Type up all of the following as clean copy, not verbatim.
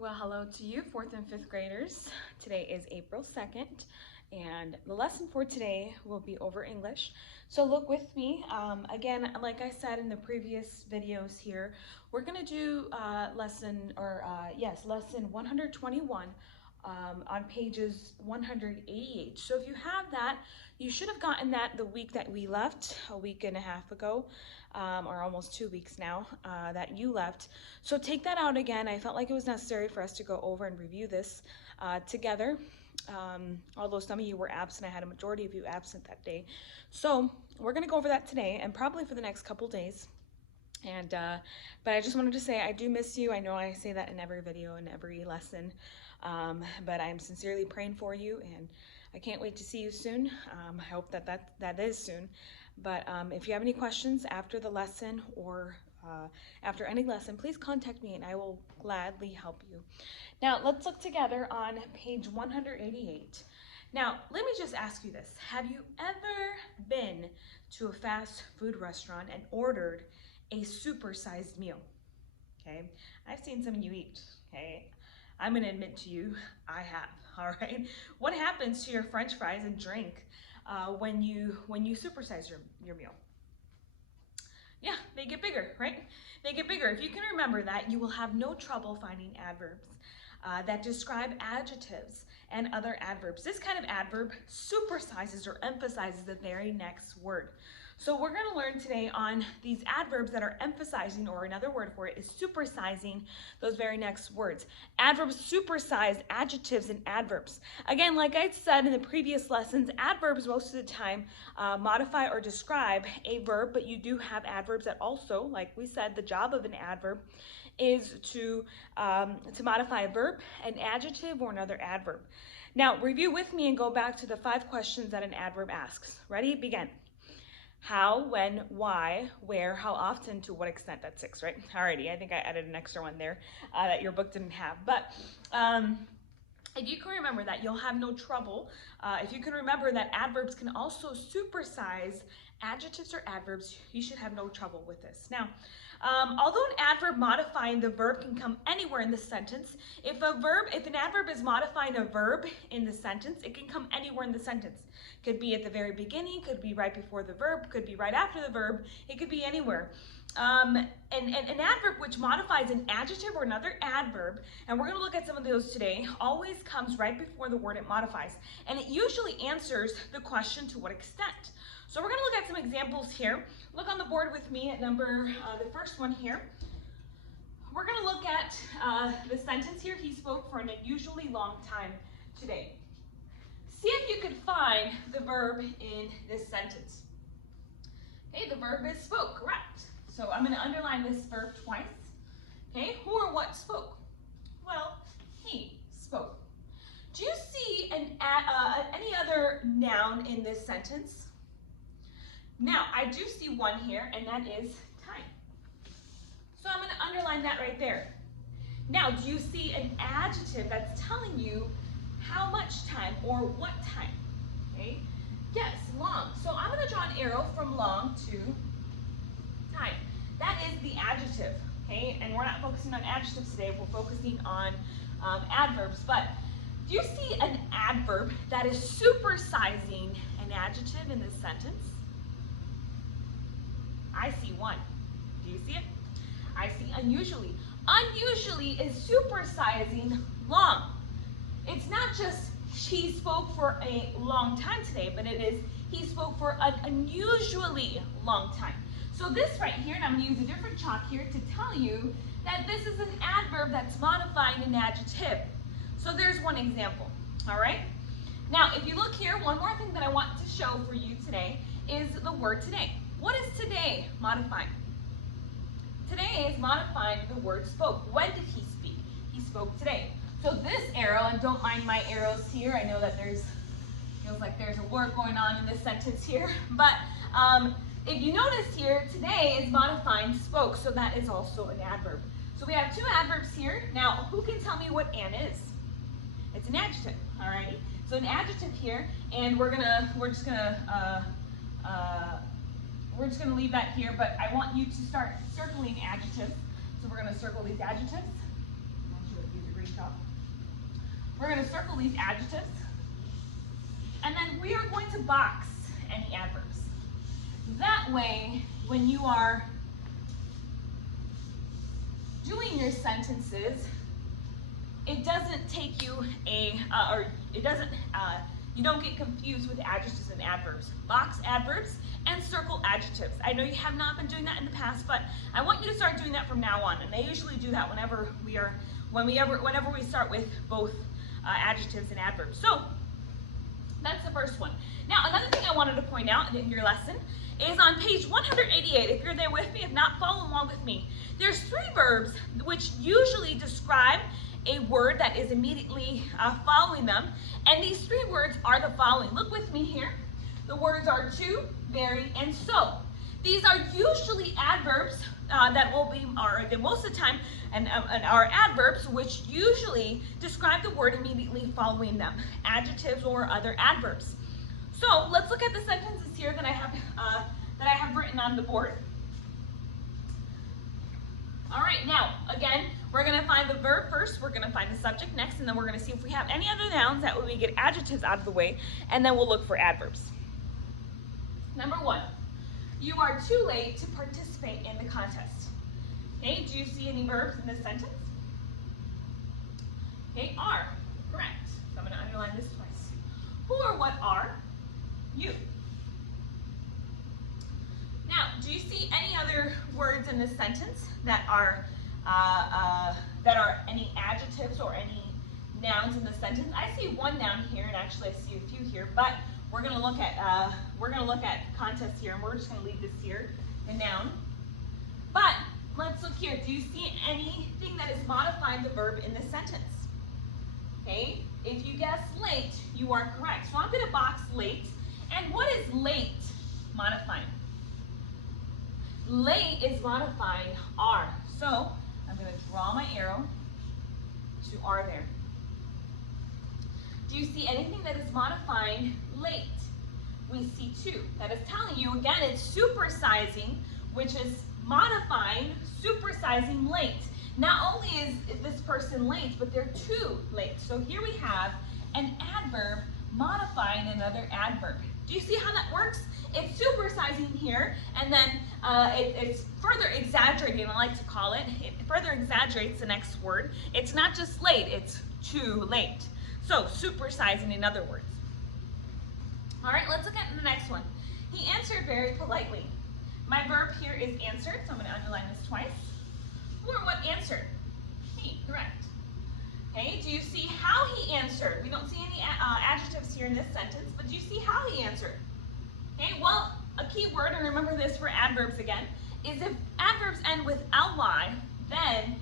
Well, hello to you, 4th and 5th graders. Today is April 2nd, and the lesson for today will be over English. So look with me. Again, like I said in the previous videos here, we're going to do lesson 121 on pages 188. So if you have that, you should have gotten that the week that we left, a week and a half ago, or almost 2 weeks now that you left. So take that out again. I felt like it was necessary for us to go over and review this together. Although some of you were absent, I had a majority of you absent that day. So we're gonna go over that today and probably for the next couple days. And but I just wanted to say I do miss you. I know I say that in every video and every lesson, but I'm sincerely praying for you, and I can't wait to see you soon. I hope that is soon. But if you have any questions after the lesson or after any lesson, please contact me and I will gladly help you. Now let's look together on page 188. Now let me just ask you this. Have you ever been to a fast food restaurant and ordered a supersized meal? Okay, I've seen some of you eat. Okay, I'm gonna admit to you, I have. All right, what happens to your French fries and drink when you supersize your meal? Yeah, they get bigger, right? They get bigger. If you can remember that, you will have no trouble finding adverbs that describe adjectives and other adverbs. This kind of adverb supersizes or emphasizes the very next word. So we're going to learn today on these adverbs that are emphasizing, or another word for it is supersizing those very next words. Adverbs supersize adjectives and adverbs. Again, like I said in the previous lessons, adverbs most of the time modify or describe a verb, but you do have adverbs that also, like we said, the job of an adverb is to modify a verb, an adjective, or another adverb. Now, review with me and go back to the 5 questions that an adverb asks. Ready? Begin. How, when, why, where, how often, to what extent. That's 6, right? Alrighty, I think I added an extra one there that your book didn't have. But if you can remember that, you'll have no trouble. If you can remember that adverbs can also supersize adjectives or adverbs, you should have no trouble with this. Now, although an adverb modifying the verb can come anywhere in the sentence, if an adverb is modifying a verb in the sentence, it can come anywhere in the sentence. Could be at the very beginning, could be right before the verb, could be right after the verb, it could be anywhere. And an adverb which modifies an adjective or another adverb, and we're going to look at some of those today, always comes right before the word it modifies. And it usually answers the question, to what extent. So we're going to look at some examples here. Look on the board with me at the first one here. We're going to look at the sentence here. He spoke for an unusually long time today. See if you could find the verb in this sentence. Okay, the verb is spoke, correct. So I'm going to underline this verb twice. Okay, who or what spoke? Well, he spoke. Do you see any other noun in this sentence? Now, I do see one here, and that is time. So I'm going to underline that right there. Now, do you see an adjective that's telling you how much time or what time? Okay. Yes, long. So I'm going to draw an arrow from long to time. That is the adjective. Okay, and we're not focusing on adjectives today. We're focusing on adverbs. But do you see an adverb that is supersizing an adjective in this sentence? I see one. Do you see it? I see unusually. Unusually is supersizing long. It's not just he spoke for a long time today, but it is he spoke for an unusually long time. So this right here, and I'm going to use a different chalk here to tell you that this is an adverb that's modifying an adjective. So there's one example, all right? Now, if you look here, one more thing that I want to show for you today is the word today. What is today modifying? Today is modifying the word spoke. When did he speak? He spoke today. So this arrow, and don't mind my arrows here, I know that feels like there's a word going on in this sentence here, but if you notice here, today is modifying spoke, so that is also an adverb. So we have 2 adverbs here. Now, who can tell me what an is? It's an adjective, alrighty? So an adjective here, and we're just gonna leave that here, but I want you to start circling adjectives. So we're gonna circle these adjectives. I'm not sure if these are green job. We're going to circle these adjectives. And then we are going to box any adverbs. That way, when you are doing your sentences, it doesn't take you you don't get confused with adjectives and adverbs. Box adverbs and circle adjectives. I know you have not been doing that in the past, but I want you to start doing that from now on. And I usually do that whenever we start with both adjectives and adverbs. So that's the first one. Now, another thing I wanted to point out in your lesson is on page 188. If you're there with me, if not, follow along with me. There's 3 verbs which usually describe a word that is immediately following them. And these 3 words are the following. Look with me here. The words are to, very, and so. These are usually adverbs that will be, or most of the time, and are adverbs which usually describe the word immediately following them. Adjectives or other adverbs. So let's look at the sentences here that I have written on the board. All right, now, again, we're going to find the verb first, we're going to find the subject next, and then we're going to see if we have any other nouns. That way we get adjectives out of the way, and then we'll look for adverbs. Number 1, you are too late to participate in the contest. Okay, do you see any verbs in this sentence? Okay, are, correct. So I'm going to underline this twice. Who or what are you? Now, do you see any other words in this sentence that are any adjectives or any nouns in the sentence? I see one noun here, and actually I see a few here, but we're going to look at contest here, and we're just going to leave this here, the noun. But let's look here. Do you see anything that is modifying the verb in this sentence? Okay, if you guess late, you are correct. So I'm going to box late. And what is late modifying? Late is modifying are. So I'm going to draw my arrow to are there. Do you see anything that is modifying late? We see to. That is telling you, again, it's supersizing, which is modifying, supersizing late. Not only is this person late, but they're too late. So here we have an adverb modifying another adverb. Do you see how that works? It's supersizing here, and then it's further exaggerating, I like to call it. It further exaggerates the next word. It's not just late, it's too late. So, supersizing in other words. All right, let's look at the next one. He answered very politely. My verb here is answered, so I'm going to underline this twice. Who or what answered? He, correct. Okay, do you see how he answered? We don't see any adjectives here in this sentence, but do you see how he answered? Okay, well, a key word, and remember this for adverbs again, is if adverbs end with ly, then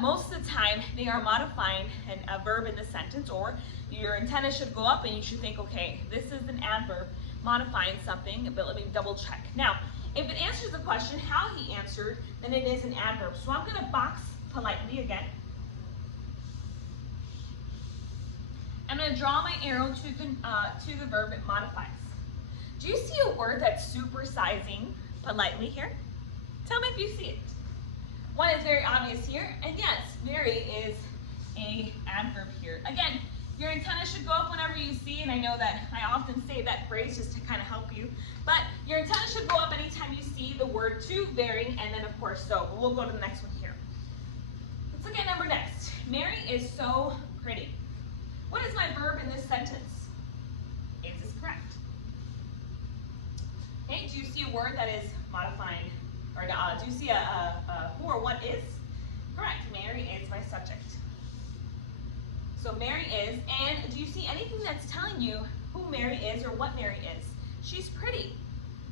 most of the time they are modifying a verb in the sentence, or your antenna should go up and you should think, okay, this is an adverb modifying something, but let me double check. Now, if it answers the question how he answered, then it is an adverb. So I'm going to box politely again. I'm going to draw my arrow to the verb it modifies. Do you see a word that's supersizing politely here? Tell me if you see it. One is very obvious here, and yes, very is a adverb here. Again, your antenna should go up whenever you see, and I know that I often say that phrase just to kind of help you, but your antenna should go up anytime you see the word to, very, and then of course so. But we'll go to the next one here. Let's look at number next. Mary is so pretty. What is my verb in this sentence? Is this correct? Okay, do you see a word that is modifying, or do you see a who or what is? Correct, Mary is my subject. So Mary is, and do you see anything that's telling you who Mary is or what Mary is? She's pretty.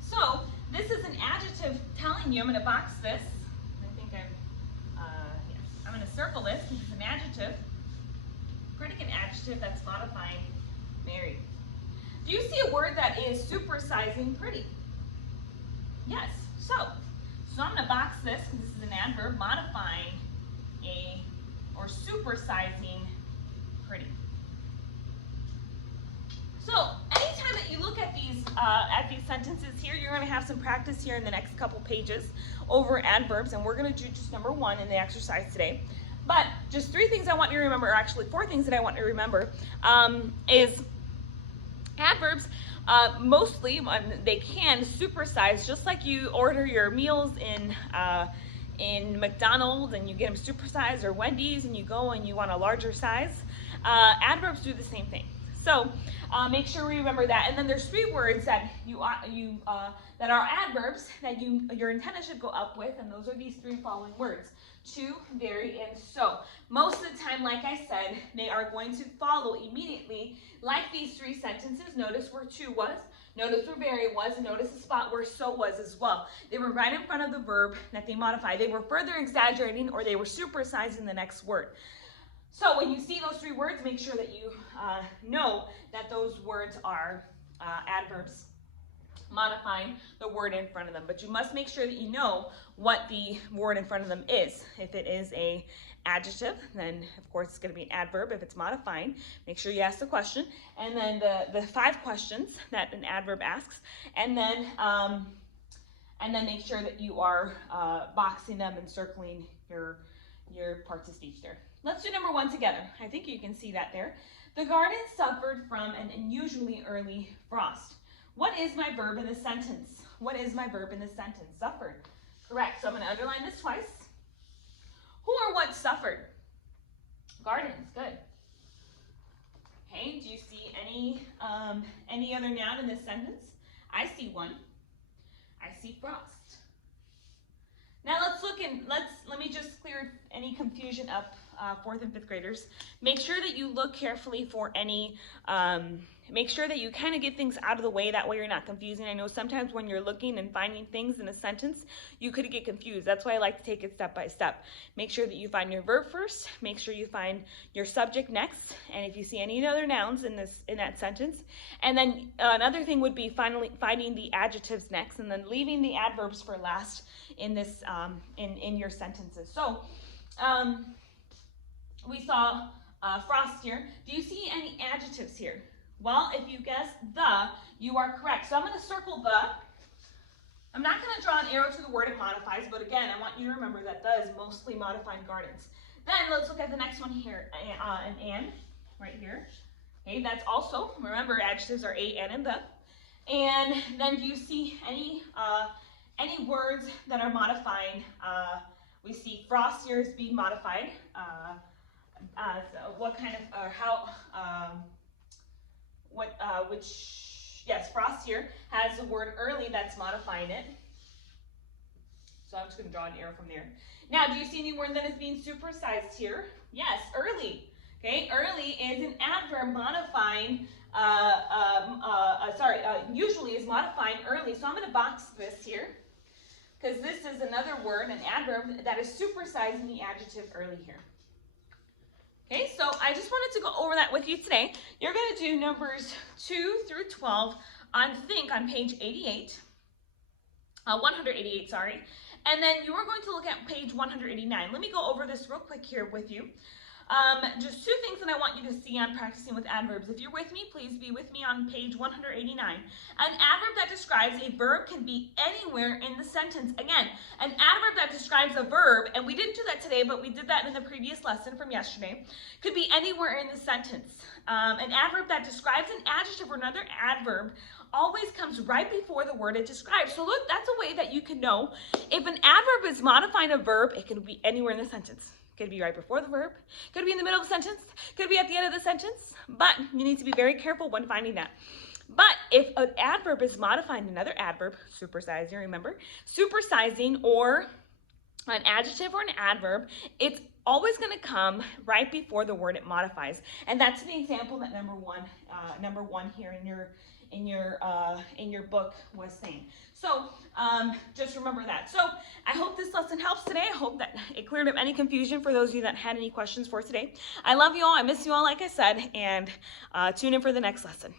So this is an adjective telling you, I'm going to box this. I think yes, I'm going to circle this because it's an adjective. Predicate adjective that's modifying Mary. Do you see a word that is supersizing pretty? Yes. So I'm going to box this because this is an adverb modifying or supersizing pretty. So anytime that you look at these sentences here, you're going to have some practice here in the next couple pages over adverbs, and we're going to do just number 1 in the exercise today. But just 3 things I want you to remember, or actually 4 things that I want you to remember, is adverbs. Mostly, they can supersize, just like you order your meals in McDonald's and you get them supersized, or Wendy's and you go and you want a larger size. Adverbs do the same thing. So make sure we remember that. And then there's 3 words that that are adverbs that your antenna should go up with, and those are these 3 following words: to, very, and so. Most of the time, like I said, they are going to follow immediately, like these 3 sentences. Notice where to was, notice where very was, and notice the spot where so was as well. They were right in front of the verb that they modified. They were further exaggerating, or they were supersizing the next word. So when you see those 3 words, make sure that you know that those words are adverbs modifying the word in front of them. But you must make sure that you know what the word in front of them is. If it is a adjective, then of course it's going to be an adverb. If it's modifying, make sure you ask the question. And then the 5 questions that an adverb asks. And then make sure that you are boxing them and circling your parts of speech there. Let's do number 1 together. I think you can see that there. The garden suffered from an unusually early frost. What is my verb in the sentence? What is my verb in the sentence? Suffered. Correct. So I'm going to underline this twice. Who or what suffered? Gardens. Good. Okay. Do you see any other noun in this sentence? I see one. I see frost. Now let's look and let me just clear any confusion up, 4th and 5th graders. Make sure that you look carefully for any, make sure that you kind of get things out of the way, that way you're not confusing. I know sometimes when you're looking and finding things in a sentence, you could get confused. That's why I like to take it step by step. Make sure that you find your verb first, make sure you find your subject next, and if you see any other nouns in that sentence. And then another thing would be finding the adjectives next, and then leaving the adverbs for last in this in your sentences. So we saw frost here. Do you see any adjectives here? Well, if you guessed the, you are correct. So I'm going to circle the. I'm not going to draw an arrow to the word it modifies, but again, I want you to remember that the is mostly modifying gardens. Then let's look at the next one here, an and, right here. Okay, that's also, remember, adjectives are a, and the. And then do you see any words that are modifying? We see frost here is being modified. So what kind of, yes, frost here has the word early that's modifying it. So I'm just going to draw an arrow from there. Now, do you see any word that is being supersized here? Yes, early. Okay, early is an adverb modifying, usually is modifying early. So I'm going to box this here, because this is another word, an adverb, that is supersizing the adjective early here. Okay, so I just wanted to go over that with you today. You're going to do numbers 2 through 12 on page 88, 188, sorry. And then you are going to look at page 189. Let me go over this real quick here with you. Just 2 things that I want you to see on practicing with adverbs. If you're with me, please be with me on page 189. An adverb that describes a verb can be anywhere in the sentence. Again, an adverb that describes a verb, and we didn't do that today, but we did that in the previous lesson from yesterday, could be anywhere in the sentence. An adverb that describes an adjective or another adverb always comes right before the word it describes. So look, that's a way that you can know if an adverb is modifying a verb, it can be anywhere in the sentence. Could be right before the verb, could be in the middle of the sentence, could be at the end of the sentence, but you need to be very careful when finding that. But if an adverb is modifying another adverb, supersizing, remember, supersizing or an adjective or an adverb, it's always going to come right before the word it modifies. And that's the example that number one here in your book was saying. So just remember that. So I hope this lesson helps today. I hope that it cleared up any confusion for those of you that had any questions for today. I love you all. I miss you all, like I said, and tune in for the next lesson.